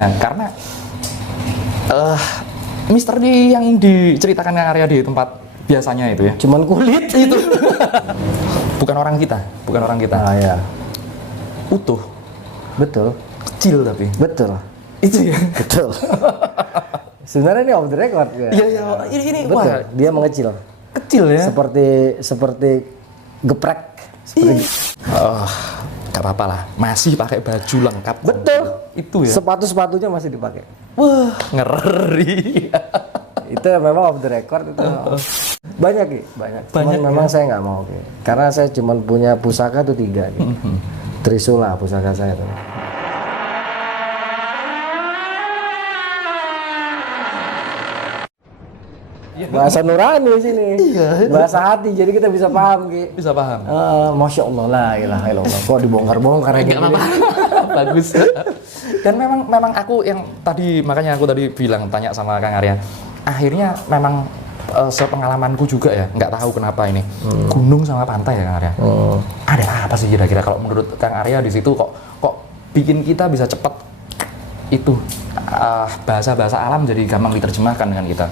Nah, karena misteri yang diceritakan Kang Arya di tempat biasanya itu ya. Cuman kulit Itu. bukan orang kita. Ah ya. Utuh, Betul. kecil tapi. Betul. Itu ya. Betul. Sebenarnya ini off the record ya. Iya, ini Betul. wah, Dia mengecil. kecil ya. Seperti geprek. Seperti Gak apa-apa lah. Masih pakai baju lengkap. Betul. Itu ya. Sepatu-sepatunya masih dipakai. Wah, ngeri. Itu memang off the record itu. Banyak Ki, banyak. Cuman memang saya nggak mau Ki. Karena saya cuma punya pusaka tuh 3 Ki. Trisula pusaka saya tuh. Bahasa nurani sini. Bahasa hati, jadi kita bisa paham Ki. Bisa paham. Masya Allah, la ilaha illallah. Kok dibongkar-bongkar aja. Gak apa-apa. Bagus. Dan memang aku yang tadi, makanya aku tadi bilang, tanya sama Kang Arya. Akhirnya memang sepengalamanku juga ya, nggak tahu kenapa ini gunung sama pantai ya Kang Arya. Ada apa sih kira-kira kalau menurut Kang Arya di situ kok bikin kita bisa cepat itu bahasa-bahasa alam jadi gampang diterjemahkan dengan kita.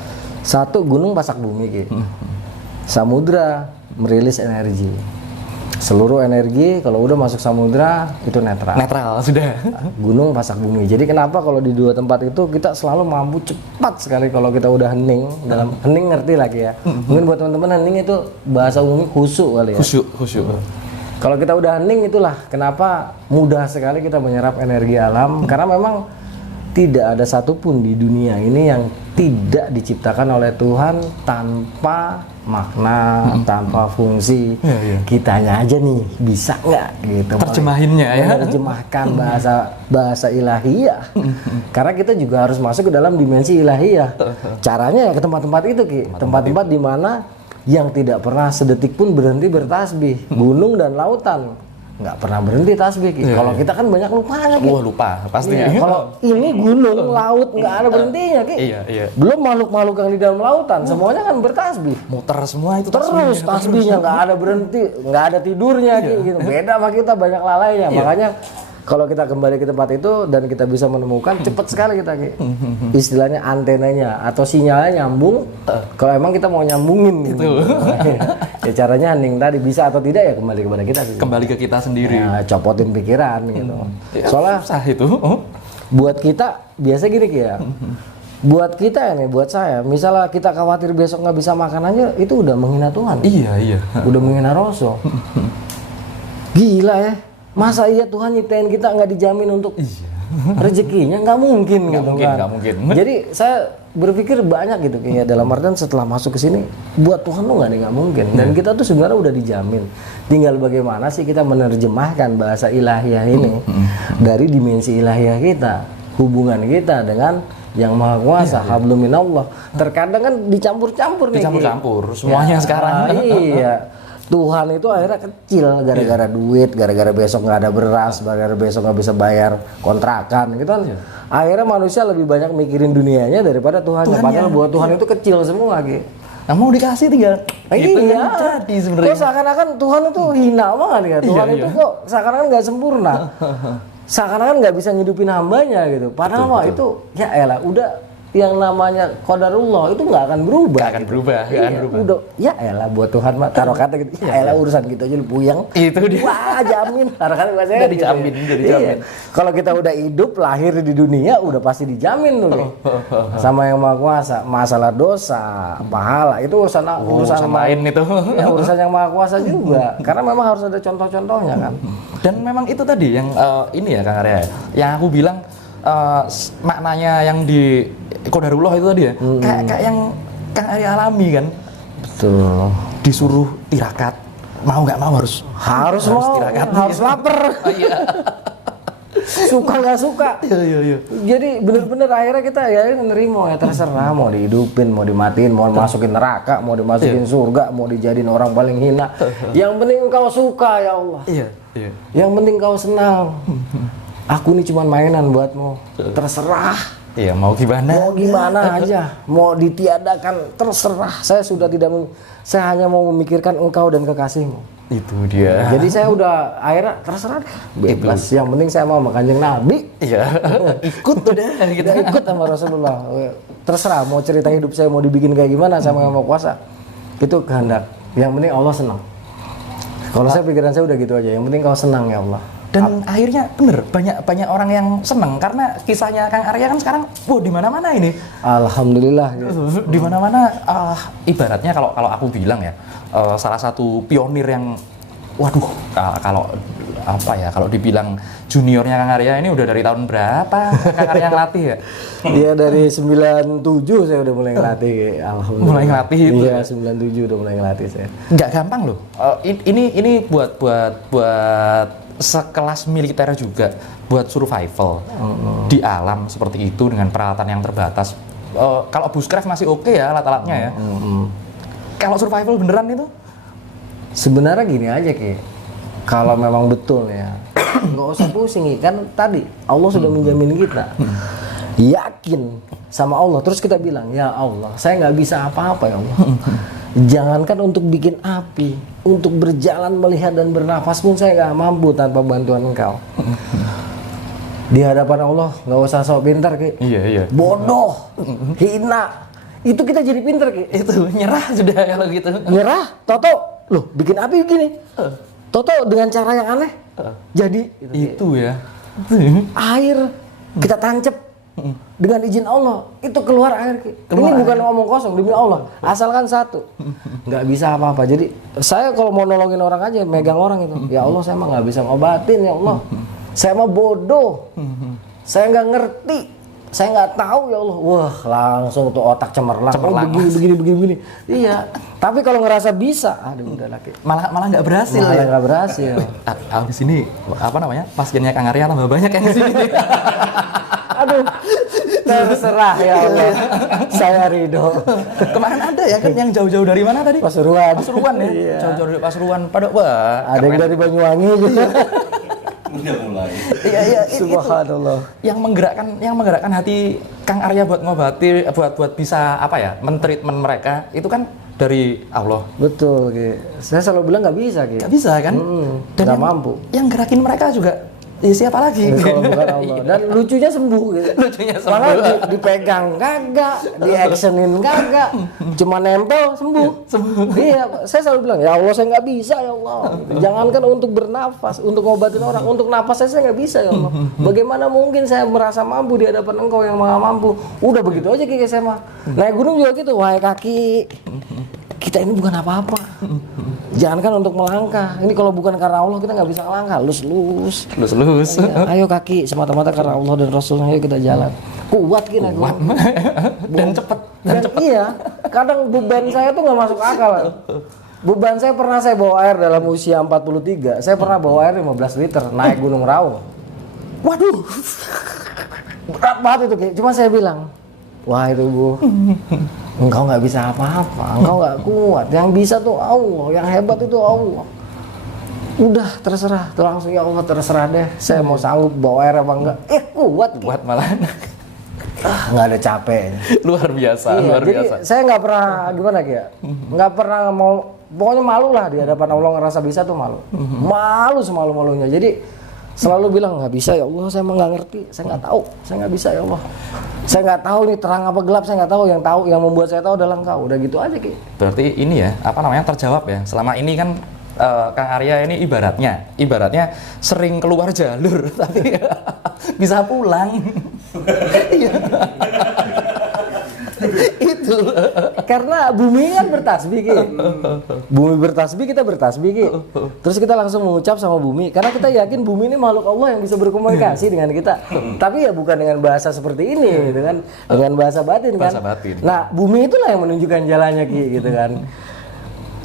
Satu, gunung pasak bumi Ki. Samudra merilis energi. Seluruh energi kalau udah masuk samudra itu netral. Netral sudah. Gunung pasak bumi. Jadi kenapa kalau di 2 tempat itu kita selalu mampu cepat sekali kalau kita udah hening. Dalam hening ngerti lagi ya. Mungkin buat teman-teman hening itu bahasa umumnya khusyuk kali ya. Khusyuk. Kalau kita udah hening itulah kenapa mudah sekali kita menyerap energi alam karena memang tidak ada satupun di dunia ini yang tidak diciptakan oleh Tuhan tanpa makna, tanpa fungsi. Kitanya aja nih bisa nggak gitu terjemahinnya ya, menerjemahkan bahasa ilahiyah. Karena kita juga harus masuk ke dalam dimensi ilahiyah. Caranya ya ke tempat-tempat itu Ki, tempat-tempat di mana yang tidak pernah sedetik pun berhenti bertasbih. Gunung dan lautan nggak pernah berhenti tasbih Ki. Kalau kita kan banyak lupanya Ki. Wah, lupa pasti. Kalau ini gunung, laut nggak ada berhentinya Ki. Iya. Belum makhluk-makhluk yang di dalam lautan, semuanya kan bertasbih. Muter semua itu Terus tasbihnya nggak ada berhenti, nggak ada tidurnya Ki. Gitu. Beda sama kita banyak lalainya. Makanya kalau kita kembali ke tempat itu dan kita bisa menemukan cepat sekali kita Ki. Istilahnya antenanya atau sinyalnya nyambung. Kalau emang kita mau nyambungin gitu. Ya caranya hening tadi bisa atau tidak ya kembali kepada kita sih. Kembali ke kita sendiri. Nah, copotin pikiran gitu. Soalnya sah itu. Buat kita biasa gini Ki ya. Buat kita nih, buat saya, misalnya kita khawatir besok nggak bisa makan aja, itu udah menghina Tuhan. Iya. Udah menghina Rasul. Gila ya. Masa iya Tuhan nyiptain kita nggak dijamin untuk rezekinya? Nggak mungkin gitu kan. Nggak mungkin. Jadi saya berpikir banyak gitu kayak dalam artian setelah masuk ke sini buat Tuhan tuh nggak mungkin. Dan kita tuh sebenarnya udah dijamin. Tinggal bagaimana sih kita menerjemahkan bahasa ilahiyah ini dari dimensi ilahiyah kita, hubungan kita dengan yang maha kuasa, hablum minallah. Terkadang kan dicampur-campur nih. Dicampur-campur semuanya sekarang. Iya. Tuhan itu akhirnya kecil gara-gara duit, gara-gara besok nggak ada beras, gara-gara besok nggak bisa bayar kontrakan, gitu kan. Akhirnya manusia lebih banyak mikirin dunianya daripada Tuhannya. Padahal buat Tuhan itu kecil semua, Ki. Nah, mau dikasih tinggal. Gitu iya. Jadi sebenarnya. Kok seakan-akan Tuhan itu hina banget ya. Tuhan itu kok seakan-akan nggak sempurna. Seakan-akan nggak bisa ngidupin hambanya gitu. Padahal mah itu ya elah udah yang namanya qadarullah itu nggak akan berubah. Nggak akan berubah. Udah, ya elah buat Tuhan mah taruh kata gitu. Ya elah urusan gitu aja lu puyeng. Itu dia. Wah jamin. Taruh kata bahasanya. Udah dijamin, gitu. udah dijamin. Iya. Kalau kita udah hidup lahir di dunia udah pasti dijamin tuh. Sama yang maha kuasa. Masalah dosa, pahala itu urusan lain itu. Ya, urusan yang maha kuasa juga. Karena memang harus ada contoh-contohnya kan. Dan memang itu tadi yang ini ya Kang Arya. Yang aku bilang maknanya yang di qadarullah itu tadi ya. Kayak yang Kang Arya alami kan. Betul. Disuruh tirakat. Mau nggak mau harus tirakat. Harus lapar. Iya. Suka nggak suka. Iya. Jadi bener-bener akhirnya kita ya nerima ya terserah mau dihidupin, mau dimatiin, mau masukin neraka, mau dimasukin surga, mau dijadiin orang paling hina. Yang penting engkau suka ya Allah. Iya. Yang penting kau senang. Aku ini cuma mainan buatmu. Terserah. Iya, mau gimana? Mau gimana aja, mau ditiadakan terserah. Saya sudah tidak, saya hanya mau memikirkan engkau dan kekasihmu. Itu dia. Jadi saya udah akhirnya terserah deh, bebas. Yang penting saya mau sama Kanjeng Nabi. Iya. Ikut udah. Kita ikut sama Rasulullah. Terserah mau cerita hidup saya mau dibikin kayak gimana, saya mau puasa. Itu kehendak. Yang penting Allah senang. Kalau saya pikiran saya udah gitu aja. Yang penting kau senang ya Allah. Dan akhirnya bener banyak orang yang seneng karena kisahnya Kang Arya kan sekarang di mana-mana ini. Alhamdulillah. Di mana-mana ibaratnya kalau aku bilang ya salah satu pionir yang waduh kalau apa ya kalau dibilang juniornya Kang Arya ini udah dari tahun berapa Kang Arya ngelatih ya? Iya dari 97 saya udah mulai ngelatih. Alhamdulillah. Mulai ngelatih itu. Iya 97 udah mulai ngelatih saya. Nggak gampang loh. Ini buat sekelas militer juga buat survival di alam seperti itu dengan peralatan yang terbatas. Kalau bushcraft masih oke ya alat-alatnya ya. Kalau survival beneran itu? Sebenarnya gini aja Ki. Kalau memang betul ya, nggak usah pusing kan tadi Allah sudah menjamin kita. Yakin sama Allah. Terus kita bilang ya Allah, saya nggak bisa apa-apa ya Allah. Jangankan untuk bikin api, untuk berjalan, melihat dan bernafas pun saya nggak mampu tanpa bantuan Engkau. Di hadapan Allah nggak usah sok pintar Ki. Iya. Bodoh, hina. Itu kita jadi pintar Ki. Itu nyerah sudah kalau gitu. Nyerah, Toto, loh bikin api gini. Toto dengan cara yang aneh. Jadi itu ya. Air kita tancap dengan izin Allah itu keluar air Ki. Ini bukan ngomong kosong demi Allah, asalkan satu nggak bisa apa-apa. Jadi saya kalau mau nolongin orang aja megang orang itu ya Allah saya mah nggak bisa ngobatin ya Allah, saya mah bodoh, saya nggak ngerti, saya nggak tahu ya Allah. Wah langsung tuh otak cemerlang. Begini. Iya tapi kalau ngerasa bisa aduh udah lagi malah nggak berhasil malah ya. Nggak berhasil. Abis ini apa namanya pasiennya Kang Arya tambah banyak yang di sini. Aduh, terserah ya Allah. Saya ridho. Kemarin ada ya kan yang jauh-jauh dari mana tadi? Pasuruan. Pasuruan ya. Iya. Jauh-jauh dari Pasuruan pada wah. Ada yang dari Banyuwangi juga. Udah mulai. Iya. Subhanallah. Yang menggerakkan hati Kang Arya buat ngobati, buat bisa apa ya, mentreatment mereka itu kan dari Allah. Betul, Ki. Saya selalu bilang nggak bisa, Ki. Nggak bisa kan? Dan nggak mampu. Yang gerakin mereka juga ya siapa lagi? Kalau bukan Allah. Dan lucunya sembuh gitu. Lucunya sembuh. Malah dipegang kagak, di-actionin kagak, cuma nempel sembuh. Iya, saya selalu bilang ya Allah saya nggak bisa ya Allah. Jangankan untuk bernafas, untuk ngobatin orang, untuk napas saya nggak bisa ya Allah. Bagaimana mungkin saya merasa mampu di hadapan Engkau yang Maha Mampu? Udah begitu aja kayak saya mah. Naik gunung juga gitu, wahai kaki. Kita ini bukan apa-apa. Jangankan untuk melangkah. Ini kalau bukan karena Allah kita nggak bisa melangkah. Lus. Iya, ayo kaki semata-mata karena Allah dan Rasulnya ayo kita jalan. Kuat kita. Kuat. Dan cepat. Iya. Kadang beban saya tuh nggak masuk akal. Beban saya pernah saya bawa air dalam usia 43. Saya pernah bawa air 15 liter naik Gunung Raung. Waduh. Berat banget itu Ki. Cuma saya bilang, wah itu Bu. Engkau nggak bisa apa-apa, engkau nggak kuat. Yang bisa tuh Allah, yang hebat itu Allah. Udah terserah, tuh langsung ya Allah terserah deh. Saya mau sanggup bawa air apa enggak? Kuat malah. Nggak ada capeknya. Luar biasa. Jadi saya nggak pernah gimana ya? Nggak pernah mau, pokoknya malu lah di hadapan Allah ngerasa bisa tuh malu. Malu semalu-malunya. Jadi selalu bilang nggak bisa ya Allah, saya emang nggak ngerti, saya nggak tahu, saya nggak bisa ya Allah, saya nggak tahu nih terang apa gelap, saya nggak tahu, yang membuat saya tahu adalah Engkau. Udah gitu aja Ki. Berarti ini ya apa namanya terjawab ya. Selama ini kan Kang Arya ini ibaratnya sering keluar jalur tapi bisa pulang. Itu karena bumi kan bertasbih Ki. Bumi bertasbih, kita bertasbih Ki. Terus kita langsung mengucap sama bumi karena kita yakin bumi ini makhluk Allah yang bisa berkomunikasi dengan kita. Tapi ya bukan dengan bahasa seperti ini gitu kan, dengan bahasa batin kan. Nah, bumi itulah yang menunjukkan jalannya Ki gitu kan.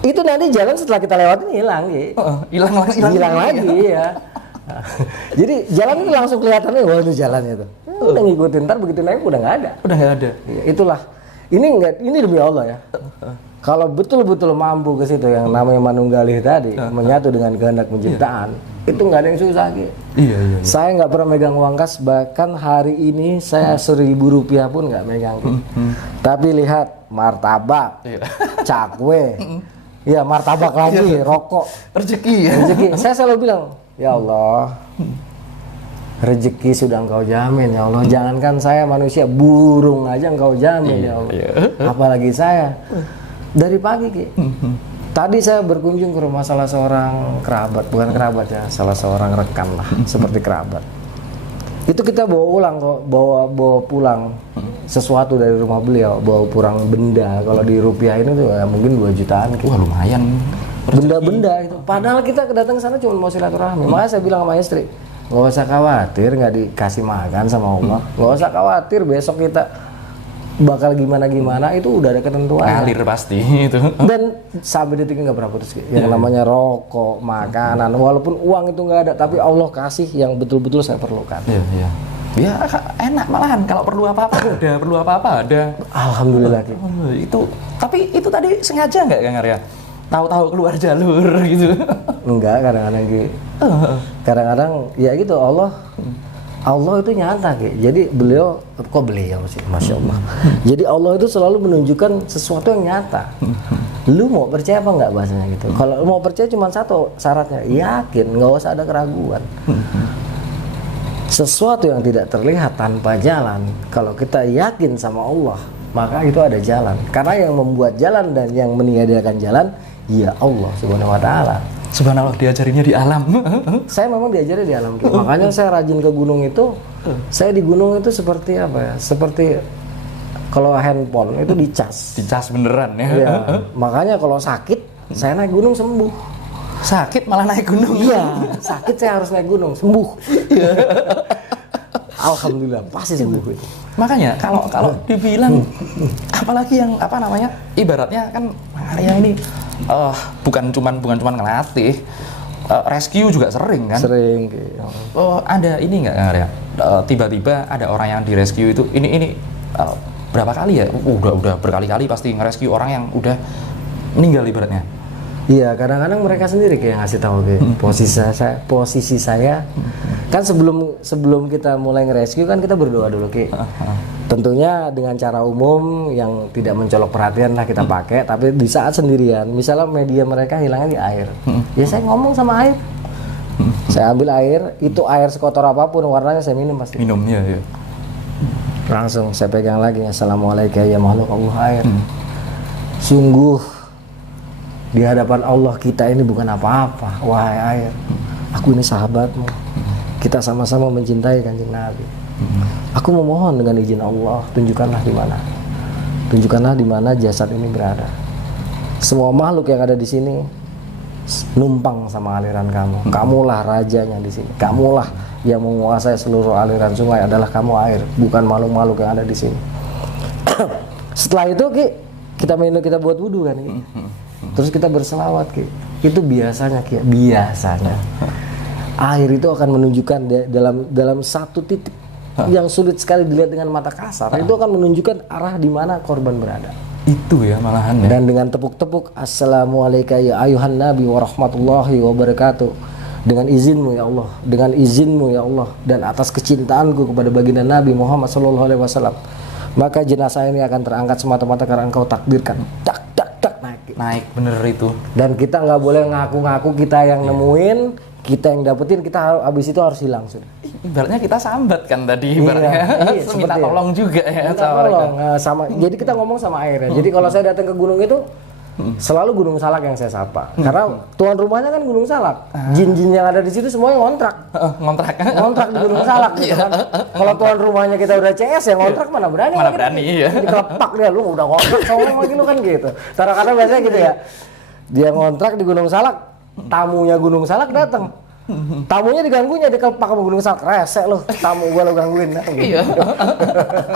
Itu nanti jalan setelah kita lewatin hilang Ki. Hilang lagi ya. Jadi jalan itu langsung kelihatannya wah itu jalannya tuh. Udah ngikutin, ntar begitu naik udah nggak ada. Udah nggak ada. Ya, itulah. Ini demi Allah ya. Kalau betul-betul mampu ke situ yang namanya manunggalih tadi, menyatu dengan kehendak penciptaan, itu nggak ada yang susah Ki. Iya. Saya nggak pernah megang uang kas, bahkan hari ini saya Rp1.000 pun nggak megang Ki. Tapi lihat martabak, cakwe, ya martabak lagi, rokok, Rezeki ya. rezeki. Saya selalu bilang, ya Allah, rezeki sudah Engkau jamin ya Allah. Jangankan saya manusia, burung aja Engkau jamin ya Allah. Apalagi saya. Dari pagi Ki. Tadi saya berkunjung ke rumah salah seorang kerabat, bukan kerabat ya, salah seorang rekan lah, seperti kerabat. Itu kita bawa ulang kok, bawa pulang sesuatu dari rumah beliau, bawa pulang benda. Kalau di rupiah ini tuh ya mungkin 2 jutaan Ki. Wah lumayan. Benda-benda itu. Padahal kita datang ke sana cuma mau silaturahmi. Makanya saya bilang sama istri, nggak usah khawatir nggak dikasih makan sama Allah, nggak usah khawatir besok kita bakal gimana itu udah ada ketentuan. Ngalir pasti itu. Dan sampai detik ini nggak pernah putus. Yang namanya rokok, makanan, walaupun uang itu nggak ada, tapi Allah kasih yang betul-betul saya perlukan. Iya. Ya enak malahan kalau perlu apa-apa ada, perlu apa-apa ada. Alhamdulillah Ki. Itu tapi itu tadi sengaja nggak Kang Arya? Tahu-tahu keluar jalur gitu. Enggak, kadang-kadang Ki. Kadang-kadang ya gitu, Allah itu nyata Ki. Jadi beliau sih, Masya Allah. Jadi Allah itu selalu menunjukkan sesuatu yang nyata. Lu mau percaya apa enggak bahasanya gitu. Kalau mau percaya cuma satu syaratnya, yakin, nggak usah ada keraguan. Sesuatu yang tidak terlihat tanpa jalan, kalau kita yakin sama Allah, maka itu ada jalan. Karena yang membuat jalan dan yang meniadakan jalan, ya Allah Subhanahu wa taala. Subhanallah, diajarinnya di alam. Saya memang diajari di alam. Makanya saya rajin ke gunung itu. Saya di gunung itu seperti apa ya? Seperti kalau handphone itu dicas. Dicas beneran ya. Iya. Makanya kalau sakit, saya naik gunung sembuh. Sakit malah naik gunung. Iya, sakit saya harus naik gunung, sembuh. Alhamdulillah, pasti sembuh itu. Makanya kalau dibilang apalagi yang apa namanya? Ibaratnya kan Arya ini bukan cuman ngelatih, rescue juga sering kan? Sering. Ada ini nggak Kang Arya? Tiba-tiba ada orang yang di rescue itu ini berapa kali ya? Udah berkali-kali pasti nge-rescue orang yang udah meninggal ibaratnya. Iya, kadang-kadang mereka sendiri kayak ngasih tahu kayak posisi saya kan sebelum kita mulai nge-rescue kan kita berdoa dulu Ki. Tentunya dengan cara umum yang tidak mencolok perhatian lah kita pakai, tapi di saat sendirian, misalnya media mereka hilangnya di air. Ya saya ngomong sama air. Saya ambil air, itu air sekotor apapun warnanya saya minum pasti. Minum ya. Langsung saya pegang lagi, assalamualaikum ya makhluk Allah air. Sungguh di hadapan Allah kita ini bukan apa-apa, wahai air. Aku ini sahabatmu. Kita sama-sama mencintai Kanjeng Nabi. Aku memohon dengan izin Allah, tunjukkanlah di mana jasad ini berada. Semua makhluk yang ada di sini numpang sama aliran kamu. Kamulah rajanya di sini. Kamulah yang menguasai seluruh aliran sungai, adalah kamu air, bukan makhluk-makhluk yang ada di sini. Setelah itu Ki, kita buat wudu kan Ki. Terus kita berselawat Ki. Itu biasanya Ki, biasanya air itu akan menunjukkan dalam satu titik yang sulit sekali dilihat dengan mata kasar. Itu akan menunjukkan arah di mana korban berada. Itu ya malahan ya. Dan dengan tepuk-tepuk, assalamualaikum ya ayuhan nabi warahmatullahi wabarakatuh. Dengan izinmu ya Allah, dengan izinmu ya Allah, dan atas kecintaanku kepada baginda Nabi Muhammad SAW, maka jenazah ini akan terangkat semata-mata karena engkau takdirkan. Naik bener itu. Dan kita nggak boleh ngaku-ngaku kita yang nemuin, kita yang dapetin, kita habis itu harus hilang sudah. Ibaratnya kita sambat kan tadi ibaratnya. Iya, minta tolong juga ya sama mereka. Jadi kita ngomong sama airnya. Jadi kalau saya datang ke gunung itu selalu Gunung Salak yang saya sapa. Karena tuan rumahnya kan Gunung Salak. Jin-jin yang ada di situ semuanya ngontrak. Ngontrak di Gunung Salak gitu kan. Kalau tuan rumahnya kita udah CS ya ngontrak mana berani. Mana berani iya. Dikelepak dia, lu udah ngontrak sama lagi lu kan gitu. Kadang-kadang biasanya gitu ya. Dia ngontrak di Gunung Salak, tamunya Gunung Salak datang. Tamunya diganggunya, dikelepak sama Gunung Salak. Resek lu, tamu gua lu gangguin. Iya.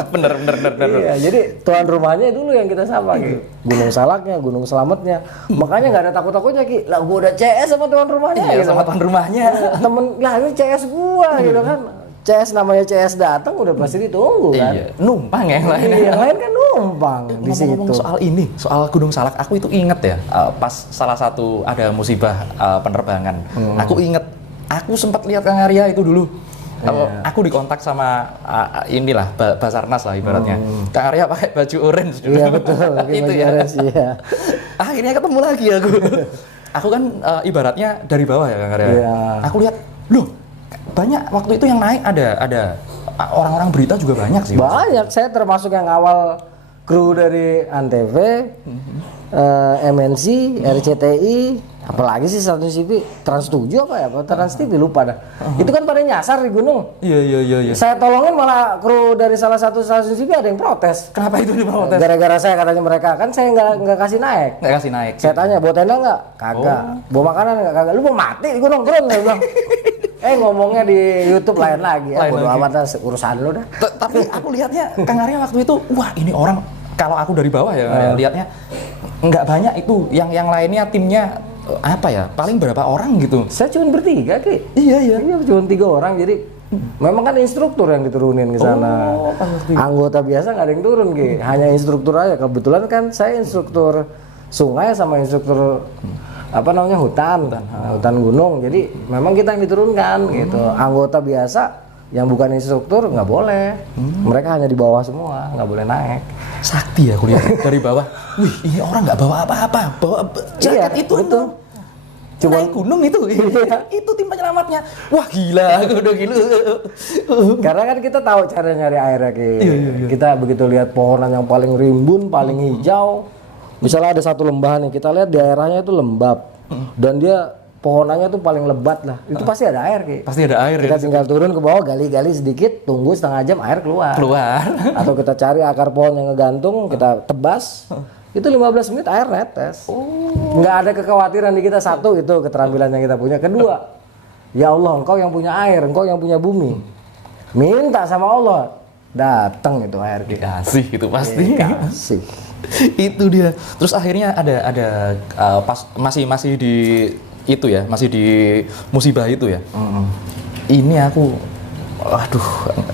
bener. Iya, jadi tuan rumahnya dulu yang kita sapa Ki. Gunung Salaknya, Gunung Selametnya. Makanya nggak ada takut-takutnya Ki. Lah gua udah CS sama tuan rumahnya. Iya, gitu. sama tuan rumahnya. Temen, ya ini CS gua gitu kan. CS namanya CS datang udah pasti ditunggu kan. Iya. Numpang yang lain. Yang lain kan numpang di Ngomong-ngomong situ. soal ini, soal Gunung Salak, aku itu inget ya, pas salah satu ada musibah penerbangan. Aku inget, aku sempat lihat Kang Arya itu dulu. Aku dikontak sama inilah Basarnas lah ibaratnya. Kang Arya pakai baju orange dulu. Iya betul, Itu ya. Iya. Akhirnya ketemu lagi aku. Aku kan ibaratnya dari bawah ya Kang Arya. Iya. Aku lihat, loh banyak waktu itu yang naik ada orang-orang berita juga banyak sih. Banyak, saya termasuk yang awal kru dari Antv, MNC, RCTI, apalagi sih Stasiun TV, Trans 7 apa ya, Trans TV lupa dah. Itu kan pada nyasar di gunung. Iya. Saya tolongin malah kru dari salah satu stasiun TV ada yang protes. Kenapa itu diprotes? Gara-gara saya katanya mereka, kan saya nggak kasih naik. Nggak kasih naik. Saya tanya, bawa tenda nggak? Kagak. Bawa makanan nggak? Kagak. Lu mau mati di gunung turun, saya bilang. Ngomongnya di YouTube lain lagi. Bodo amat lah, urusan lu dah. Tapi aku lihatnya Kang Arya waktu itu, wah ini orang kalau aku dari bawah ya lihatnya nggak banyak itu. Yang lainnya timnya apa ya? Paling berapa orang gitu? Saya cuma bertiga, Ki. Iya. Iya, cuma 3 orang. Jadi memang kan instruktur yang diturunin ke sana. Anggota biasa nggak ada yang turun, Ki. Hanya instruktur aja. Kebetulan kan saya instruktur sungai sama instruktur hutan gunung. Jadi memang kita yang diturunkan gitu. Anggota biasa yang bukan instruktur nggak boleh. Mereka hanya di bawah semua, nggak boleh naik. Sakti ya aku lihat dari bawah. Wih, ini orang nggak bawa apa-apa, bawa jaket itu betul. Cuma naik gunung itu. Itu tim penyelamatnya. Wah gila, aku udah gila. Karena kan kita tahu cara nyari airnya, Ki. Kita begitu lihat pohonan yang paling rimbun, paling hijau. Misalnya ada satu lembah nih, kita lihat daerahnya itu lembab. Dan dia pohonannya tuh paling lebat lah. Itu pasti ada air, Ki. Pasti ada air. Kita tinggal turun ke bawah, gali-gali sedikit, tunggu setengah jam air keluar. Atau kita cari akar pohon yang ngegantung, kita tebas. Itu 15 menit air netes. Nggak ada kekhawatiran di kita. Satu, itu keterampilan yang kita punya. Kedua, ya Allah, engkau yang punya air, engkau yang punya bumi. Minta sama Allah, datang itu air kita. Dikasih itu pasti. Kasih. Itu dia. Terus akhirnya ada pas masih di itu ya, masih di musibah itu ya. Ini aku, aduh,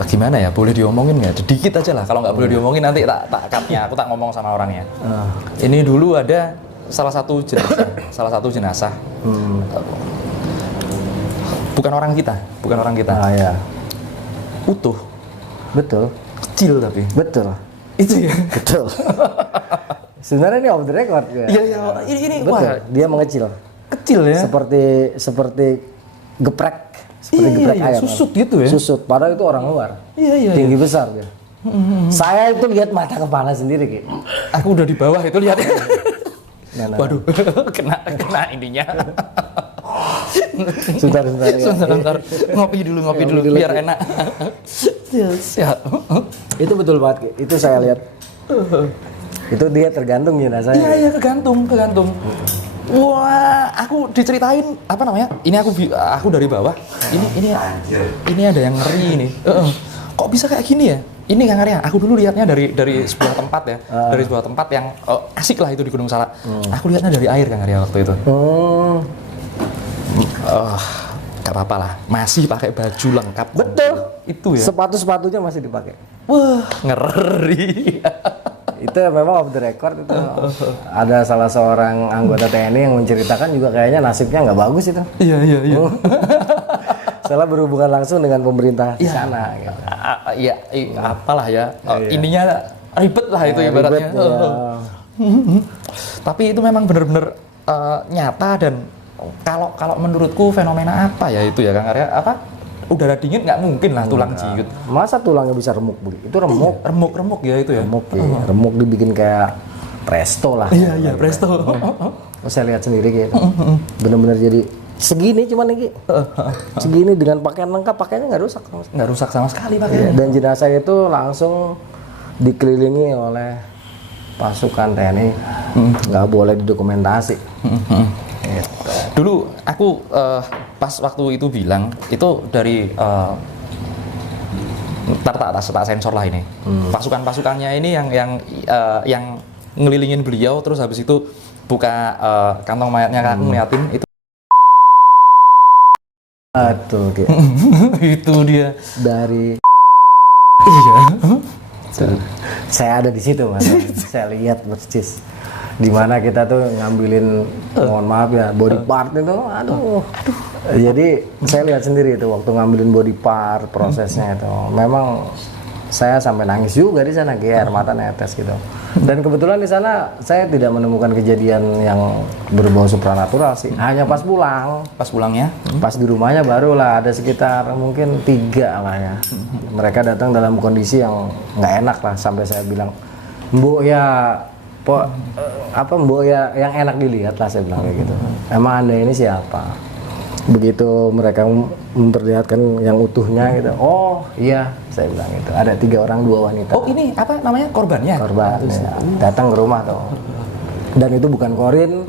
gimana ya? Boleh diomongin nggak? Dikit aja lah. Kalau nggak boleh diomongin nanti tak cutnya. Aku tak ngomong sama orangnya. Ini dulu ada salah satu jenazah. Bukan orang kita. Ya. Utuh. Betul. Kecil tapi. Betul. Itu ya. Betul. Sebenarnya ini off the record ya. Iya. Ini Betul. wah, Dia mengecil. kecil ya. Seperti geprek. Seperti geprek Iya. ayam. Susut gitu ya. Susut. Padahal itu orang luar. Iya. Tinggi besar dia. Saya itu lihat mata kepala sendiri, Ki. Aku udah di bawah itu lihatnya. Nah. Waduh, kena ininya. Sebentar ya. Sebentar. Ngopi dulu biar enak. Siap. Itu betul banget, Ki. Itu saya lihat. Itu dia tergantung jenazahnya. Iya, kegantung. Wah, aku diceritain apa namanya? Ini aku dari bawah. Ini ada yang ngeri ini. Kok bisa kayak gini ya? Ini Kang Arya, aku dulu lihatnya dari sebuah tempat ya. Dari sebuah tempat yang asik lah itu di Gunung Salak. Aku lihatnya dari air Kang Arya waktu itu. Gak apa-apa lah. Masih pakai baju lengkap. Betul. Itu ya. Sepatu-sepatunya masih dipakai. Wah, ngeri. Itu memang off the record itu. Ada salah seorang anggota TNI yang menceritakan juga kayaknya nasibnya nggak bagus itu. Iya. Salah berhubungan langsung dengan pemerintah di sana. Gitu. Iya, apalah ya. Ininya ribet lah itu ibaratnya. Ribet, ya. Tapi itu memang benar-benar nyata dan kalau menurutku fenomena apa ya itu ya Kang Arya? Udara dingin nggak mungkin lah tulang jiut. Masa tulangnya bisa remuk, Bu? Itu remuk. Remuk ya itu ya. Remuk dibikin kayak presto lah. Iya, presto. Saya lihat sendiri gitu. Bener-bener jadi segini cuman nih, Ki. Segini dengan pakaian lengkap, pakaiannya nggak rusak. Nggak rusak sama sekali pakaiannya. Dan jenazah itu langsung dikelilingi oleh pasukan TNI. Nggak boleh didokumentasi. Gitu. Dulu aku pas waktu itu bilang itu dari tak sensor lah ini. Pasukannya ini yang ngelilingin beliau terus habis itu buka kantong mayatnya aku ngeliatin itu. Betul, Ki. Itu dia Dari iya. Saya ada di situ mas. Saya lihat persis di mana kita tuh ngambilin, mohon maaf ya, body part itu, aduh. Jadi saya lihat sendiri itu waktu ngambilin body part, prosesnya itu, memang saya sampai nangis juga di sana, air mata netes gitu. Dan kebetulan di sana saya tidak menemukan kejadian yang berbau supranatural sih, hanya pas pulang. Pas pulangnya? Pas di rumahnya barulah ada sekitar mungkin 3 lah ya. Mereka datang dalam kondisi yang nggak enak lah, sampai saya bilang, Mbok ya, Mbok ya yang enak dilihat lah, saya bilang kayak gitu. Emang Anda ini siapa? Begitu mereka memperlihatkan yang utuhnya gitu, oh iya, saya bilang gitu. Ada 3 orang 2 wanita. Oh ini apa namanya, korbannya? Korban ya, datang ke rumah tuh. Dan itu bukan korin,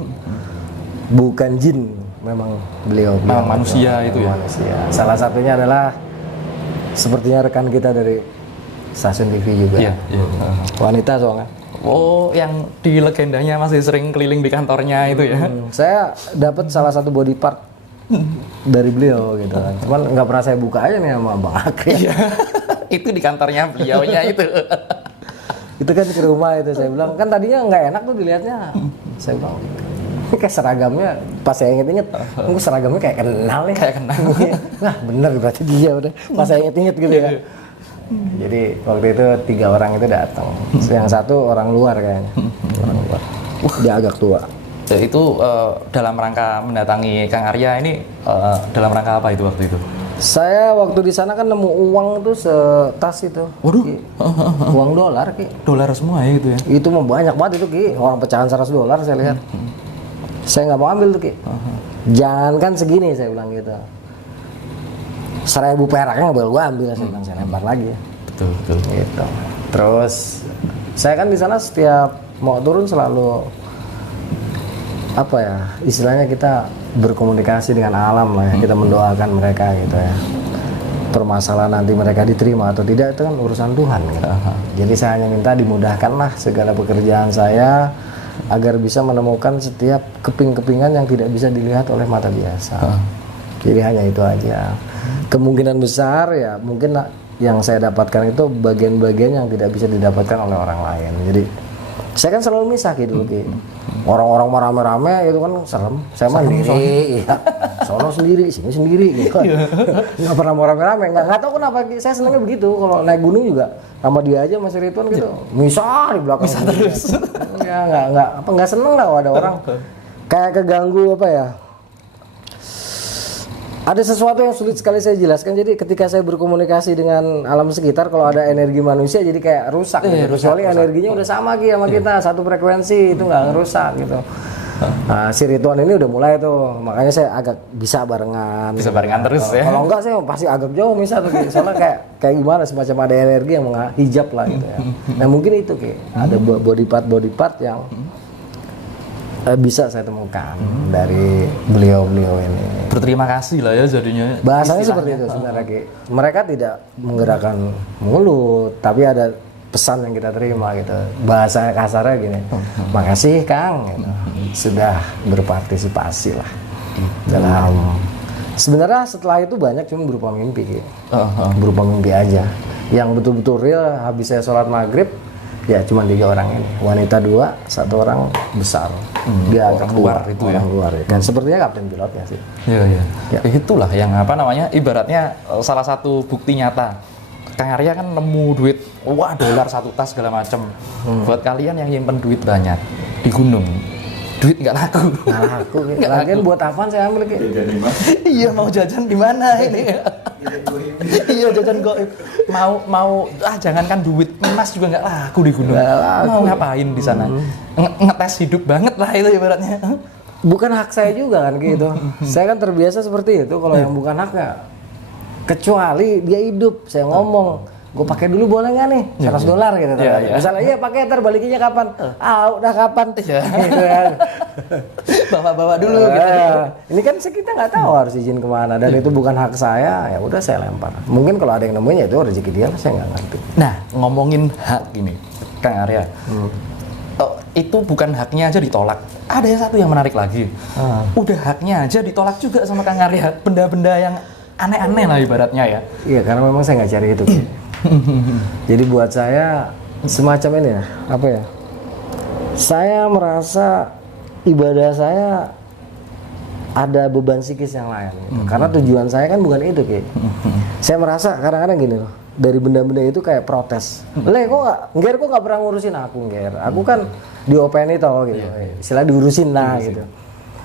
bukan jin, memang beliau manusia itu ya. Manusia. Salah satunya adalah sepertinya rekan kita dari stasiun TV juga. Iya. Wanita soalnya. Oh, yang di legendanya masih sering keliling di kantornya itu ya? Saya dapat salah satu body part dari beliau gitu kan. Cuman nggak pernah saya buka aja nih sama Bang Akri. Iya. Itu di kantornya beliaunya itu. Itu kan ke rumah itu, saya bilang kan tadinya nggak enak tuh dilihatnya. Saya bilang ini kayak seragamnya, pas saya inget-inget, seragamnya kayak kenal nih. Kayak kenal. Nah bener berarti dia udah. Pas saya inget-inget gitu ya. Jadi waktu itu 3 orang itu datang. Yang satu orang luar kayaknya. Orang luar. Dia agak tua. Itu dalam rangka mendatangi Kang Arya ini dalam rangka apa itu waktu itu? Saya waktu di sana kan nemu uang tuh setas itu. Waduh. Ki. Uang dolar Ki. Dolar semua ya itu ya? Itu mah banyak banget itu Ki. Orang pecahan $100 saya lihat. Saya nggak mau ambil tuh Ki. Jangankan segini, saya bilang gitu. 1.000 peraknya nggak boleh gua ambil, saya bilang, saya lempar lagi. Betul. Gitu. Terus saya kan di sana setiap mau turun selalu apa ya, istilahnya kita berkomunikasi dengan alam lah ya, kita mendoakan mereka gitu ya. Permasalahan nanti mereka diterima atau tidak itu kan urusan Tuhan gitu. Jadi saya hanya minta dimudahkanlah segala pekerjaan saya agar bisa menemukan setiap keping-kepingan yang tidak bisa dilihat oleh mata biasa. Jadi hanya itu aja. Kemungkinan besar ya mungkin yang saya dapatkan itu bagian-bagian yang tidak bisa didapatkan oleh orang lain. Jadi saya kan selalu misah gitu Ki. Orang-orang rame-rame itu kan serem. Saya mandiri, iya. Sono sendiri, sini sendiri gitu. Nggak pernah mau rame-rame. Nggak tahu kenapa saya senangnya begitu. Kalau naik gunung juga sama dia aja Mas Ridwan gitu. Misah di belakang. Misah terus. Ya nggak seneng lah kalau ada orang kayak keganggu apa ya. Ada sesuatu yang sulit sekali saya jelaskan. Jadi ketika saya berkomunikasi dengan alam sekitar, kalau ada energi manusia jadi kayak rusak. Kecuali energinya udah sama Ki sama kita, satu frekuensi, itu nggak ngerusak gitu. Nah, si Ridwan ini udah mulai tuh, makanya saya agak bisa barengan. Bisa barengan terus ya. Kalau enggak saya pasti agak jauh misal tuh Ki. Soalnya kayak gimana semacam ada energi yang menghijab lah gitu ya. Nah mungkin itu Ki, ada body part yang bisa saya temukan dari beliau-beliau ini. Berterima kasih lah ya jadinya. Bahasanya seperti itu sebenarnya Ki. Mereka tidak menggerakkan mulut, tapi ada pesan yang kita terima gitu. Bahasa kasarnya gini, makasih Kang gitu. Sudah berpartisipasi lah dalam. Sebenarnya setelah itu banyak cuma berupa mimpi Ki. Berupa mimpi aja. Yang betul-betul real habis saya sholat maghrib, ya cuma 3 orang ini, wanita 2, 1 orang besar. Dia agak luar itu ya. Luar ya. Kan sepertinya kapten pilotnya sih. Iya. Itulah yang apa namanya, ibaratnya salah satu bukti nyata. Kang Arya kan nemu duit, wah dolar 1 tas segala macam. Buat kalian yang nyimpen duit banyak di gunung, duit nggak laku. Nggak laku. Buat apaan saya ambil Ki? Iya, mau jajan di mana ini? Iya, jajan goib. Mau jangankan duit, emas juga nggak laku di gunung. Mau ngapain di sana? Ngetes hidup banget lah itu ibaratnya. Bukan hak saya juga kan gitu. Saya kan terbiasa seperti itu. Kalau yang bukan haknya, kecuali dia hidup, saya ngomong, gue pakai dulu boleh nggak nih $100 gitu. Misalnya iya pakai, ntar balikinnya kapan? Udah kapan? Gitu kan. Bawa dulu gitu. Ini kan kita nggak tahu harus izin kemana, dan itu bukan hak saya, ya udah saya lempar. Mungkin kalau ada yang nemuin ya itu rezeki dia lah, saya nggak ngerti. Nah, ngomongin hak ini Kang Arya, itu bukan haknya aja ditolak. Ada yang satu yang menarik lagi. Udah haknya aja ditolak juga sama Kang Arya. Benda-benda yang aneh-aneh lah ibaratnya ya. Iya, karena memang saya nggak cari itu. Jadi buat saya semacam ini ya, apa ya? Saya merasa ibadah saya ada beban psikis yang lain gitu. Karena tujuan saya kan bukan itu Ki. Saya merasa kadang-kadang gini loh, dari benda-benda itu kayak protes. Kok nggak pernah ngurusin aku, Nger. Aku kan diopeni toh gitu. Istilah diurusin lah gitu.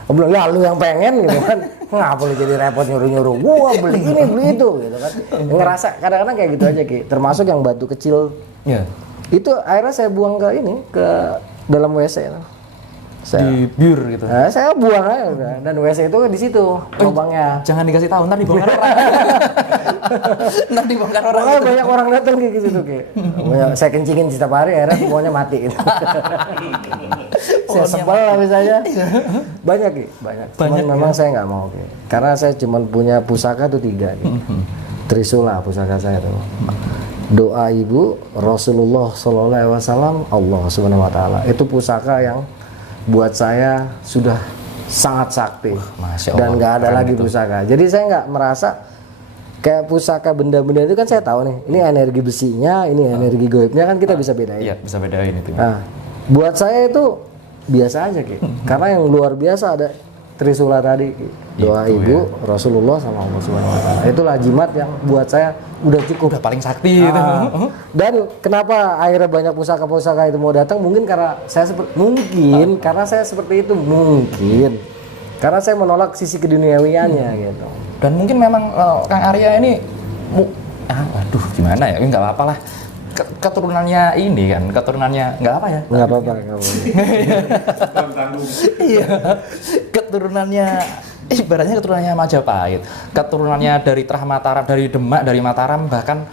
Aku bilang, ya lu yang pengen gitu kan. Ngapa lu jadi repot nyuruh-nyuruh gua beli ini beli itu gitu kan. Ngerasa kadang-kadang kayak gitu aja Ki. Termasuk yang batu kecil. Itu akhirnya saya buang ke ini, ke dalam WC. Di biur gitu. Nah, saya buang aja udah. Dan WC itu di situ lubangnya. Jangan dikasih tahu, ntar dibongkar orang. Ntar dibongkar orang. Makanya banyak orang datang kayak gitu Ki. Saya kencingin setiap hari, akhirnya semuanya mati gitu. Saya sebel lah misalnya. Banyak Ki, banyak. Cuman memang saya nggak mau Ki. Karena saya cuma punya pusaka tuh 3 Ki. Trisula pusaka saya tuh. Doa ibu, Rasulullah SAW, Allah Subhanahu Wa Taala. Itu pusaka yang buat saya sudah sangat sakti. Masya Allah, dan nggak ada lagi itu pusaka. Jadi saya nggak merasa kayak pusaka benda-benda itu kan saya tahu nih. Ini energi besinya, ini energi goibnya kan kita bisa bedain. Iya, bisa bedain itu. Nah, buat saya itu biasa aja Ki. Karena yang luar biasa ada Trisula tadi Ki. Doa Itu, ibu, Rasulullah sama Allah Subhanahu Wa Taala. Itulah jimat yang buat saya udah cukup. Udah paling sakti gitu. Dan kenapa akhirnya banyak pusaka-pusaka itu mau datang? Mungkin karena saya karena saya seperti itu mungkin. Karena saya menolak sisi keduniawiannya gitu. Dan mungkin memang Kang Arya ini aduh gimana ya? Nggak apa-apa lah. Keturunannya ini kan, keturunannya nggak apa ya? Nggak apa-apa. Iya. Keturunannya ibaratnya keturunannya Majapahit, keturunannya dari Trah Mataram, dari Demak, dari Mataram, bahkan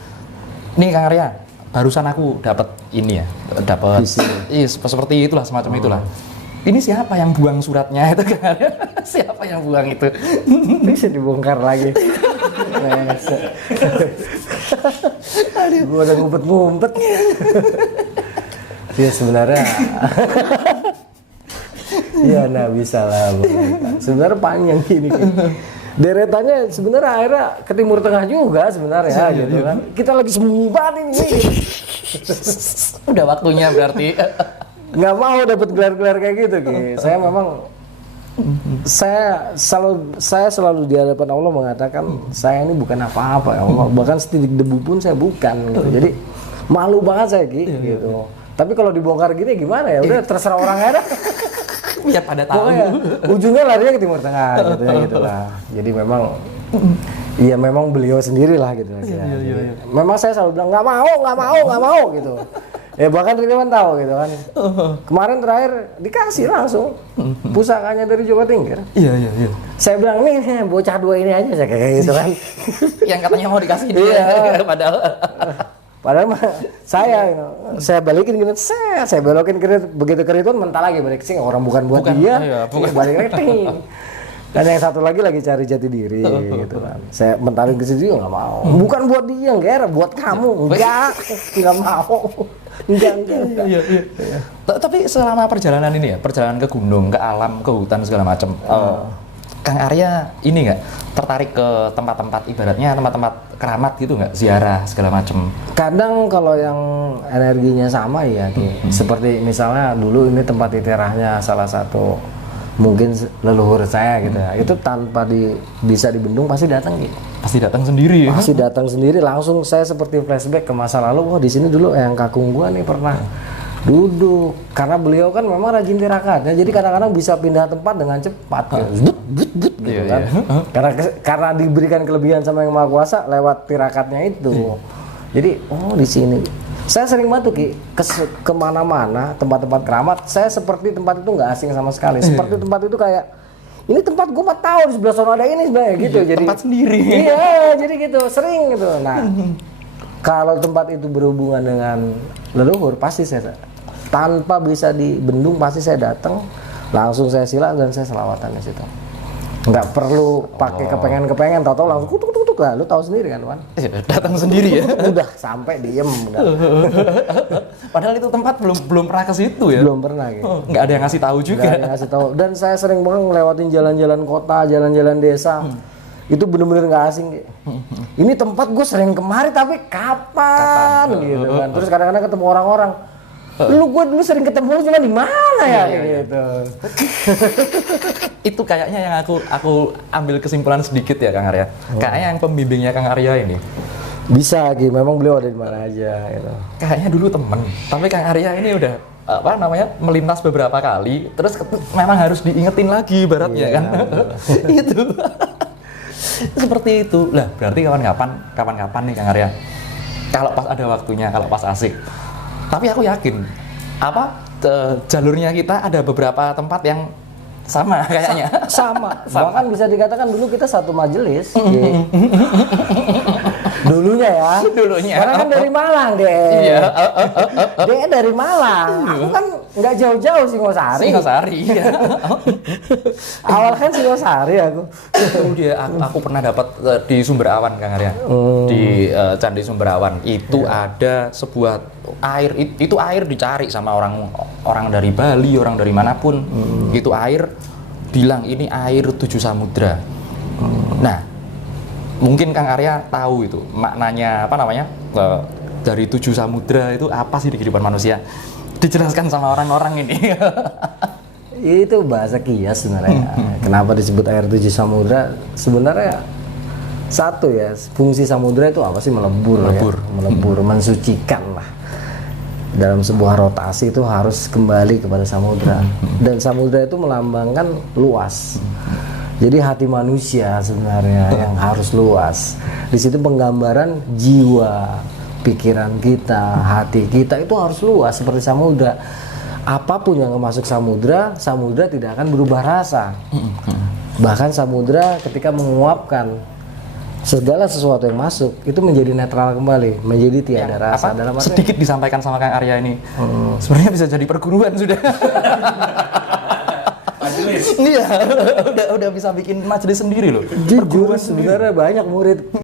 nih Kang Arya, barusan aku dapat ini ya, dapat seperti itulah, semacam itulah. Ini siapa yang buang suratnya itu Kang Arya? Siapa yang buang itu? Bisa dibongkar lagi. Gue udah ngumpet-ngumpet. Ya sebenarnya ya nah bisa lah sebenarnya panjang gini deretannya sebenarnya akhirnya ke Timur Tengah juga sebenarnya gitu kan. Kita lagi sempat ini Udah waktunya berarti. Nggak mau dapat gelar-gelar kayak gitu Ki. Saya memang saya selalu di hadapan Allah mengatakan saya ini bukan apa-apa ya Allah, bahkan setitik debu pun saya bukan gitu. Jadi malu banget saya Ki gitu. Tapi kalau dibongkar gini gimana ya? Udah terserah orang aja. Biar pada tahu. Pokoknya, ujungnya larinya ke Timur Tengah gitu ya gitulah. Jadi memang iya memang beliau sendiri lah gitu. Iya. Memang saya selalu bilang nggak mau gitu. Ya bahkan Ridwan tahu gitu kan. Kemarin terakhir dikasih langsung pusakanya dari Jawa Tingkir. Iya. Saya bilang nih bocah 2 ini aja saya kayak gitu kan. Yang katanya mau dikasih dia, Padahal saya balikin gini, saya belokin ke begitu ke Ridwan mental lagi balik sini orang bukan buat dia, balik lagi. Dan yang satu lagi cari jati diri gitu kan. Saya mentalin ke situ juga nggak mau. Bukan buat dia, Ger, buat kamu. Nggak mau. Enggak. Iya. Tapi selama perjalanan ini ya, perjalanan ke gunung, ke alam, ke hutan segala macam, Kang Arya ini nggak tertarik ke tempat-tempat ibaratnya tempat-tempat keramat gitu nggak, ziarah segala macam? Kadang kalau yang energinya sama ya, seperti misalnya dulu ini tempat titirahnya salah satu mungkin leluhur saya gitu ya, itu tanpa bisa dibendung pasti datang gitu. Pasti datang sendiri ya? Pasti datang sendiri, langsung saya seperti flashback ke masa lalu. Wah di sini dulu yang kakung gua nih pernah duduk, karena beliau kan memang rajin tirakatnya, jadi kadang-kadang bisa pindah tempat dengan cepat gitu, gitu kan. Karena diberikan kelebihan sama yang Maha Kuasa lewat tirakatnya itu. Jadi di sini saya sering banget tuh Ki, kemana-mana tempat-tempat keramat, saya seperti tempat itu nggak asing sama sekali. Seperti tempat itu kayak ini tempat gue mah tahu di sebelah sana ada ini sebenarnya gitu. Jadi tempat sendiri. Iya, jadi gitu sering gitu. Nah, kalau tempat itu berhubungan dengan leluhur pasti saya tanpa bisa dibendung pasti saya datang, langsung saya sila dan saya selawatan di situ. Nggak perlu pakai kepengen, tahu-tahu langsung kutuk lah, lu tahu sendiri kan, Wan. Datang sendiri ya. Udah sampai diem udah. Padahal itu tempat belum pernah ke situ ya. Belum pernah gitu. Nggak ada yang ngasih tahu juga. Nggak ada yang ngasih tahu. Dan saya sering banget ngelewatin jalan-jalan kota, jalan-jalan desa. itu bener-bener nggak asing. Ini tempat gue sering kemari tapi kapan gitu kan. Terus kadang-kadang ketemu orang-orang, gue dulu sering ketemu lu cuma di mana ya gitu. Itu kayaknya yang aku ambil kesimpulan sedikit ya Kang Arya. Kayaknya yang pembimbingnya Kang Arya ini Bisa Ki, memang beliau ada di mana aja gitu. kayaknya dulu temen, tapi Kang Arya ini udah melintas beberapa kali, terus memang harus diingetin lagi ibaratnya kan. Itu seperti itu lah. Berarti kapan-kapan nih Kang Arya, kalau pas ada waktunya, kalau pas asik. Tapi aku yakin jalurnya kita ada beberapa tempat yang sama kayaknya. Sama. Bahkan bisa dikatakan dulu kita satu majelis. Dulunya ya. Karena kan dari Malang deh. Iya. Dia dari Malang. Aku kan nggak jauh-jauh Singosari. Singosari. Iya. Awal kan Singosari aku. Aku pernah dapat di Sumberawan Kang Arya. Di Candi Sumberawan itu ada sebuah air, itu air dicari sama orang dari Bali, orang dari manapun. Itu air bilang ini air 7 samudra. Nah, mungkin Kang Arya tahu itu maknanya dari 7 samudra itu apa sih di kehidupan manusia? Dijelaskan sama orang-orang ini. Itu bahasa kias sebenarnya. Kenapa disebut air 7 samudra? Sebenarnya satu ya, fungsi samudra itu apa sih? Melebur, mensucikan lah. Dalam sebuah rotasi itu harus kembali kepada samudra. Dan samudra itu melambangkan luas. Jadi hati manusia sebenarnya yang harus luas. Di situ penggambaran jiwa, pikiran kita, hati kita itu harus luas seperti samudra. Apapun yang masuk samudra, samudra tidak akan berubah rasa. Bahkan samudra ketika menguapkan segala sesuatu yang masuk itu menjadi netral kembali, menjadi tiada rasa. Dalam sedikit disampaikan sama Kang Arya ini, sebenarnya bisa jadi perguruan sudah. Iya, udah bisa bikin majelis sendiri loh. Jujur sebenarnya banyak murid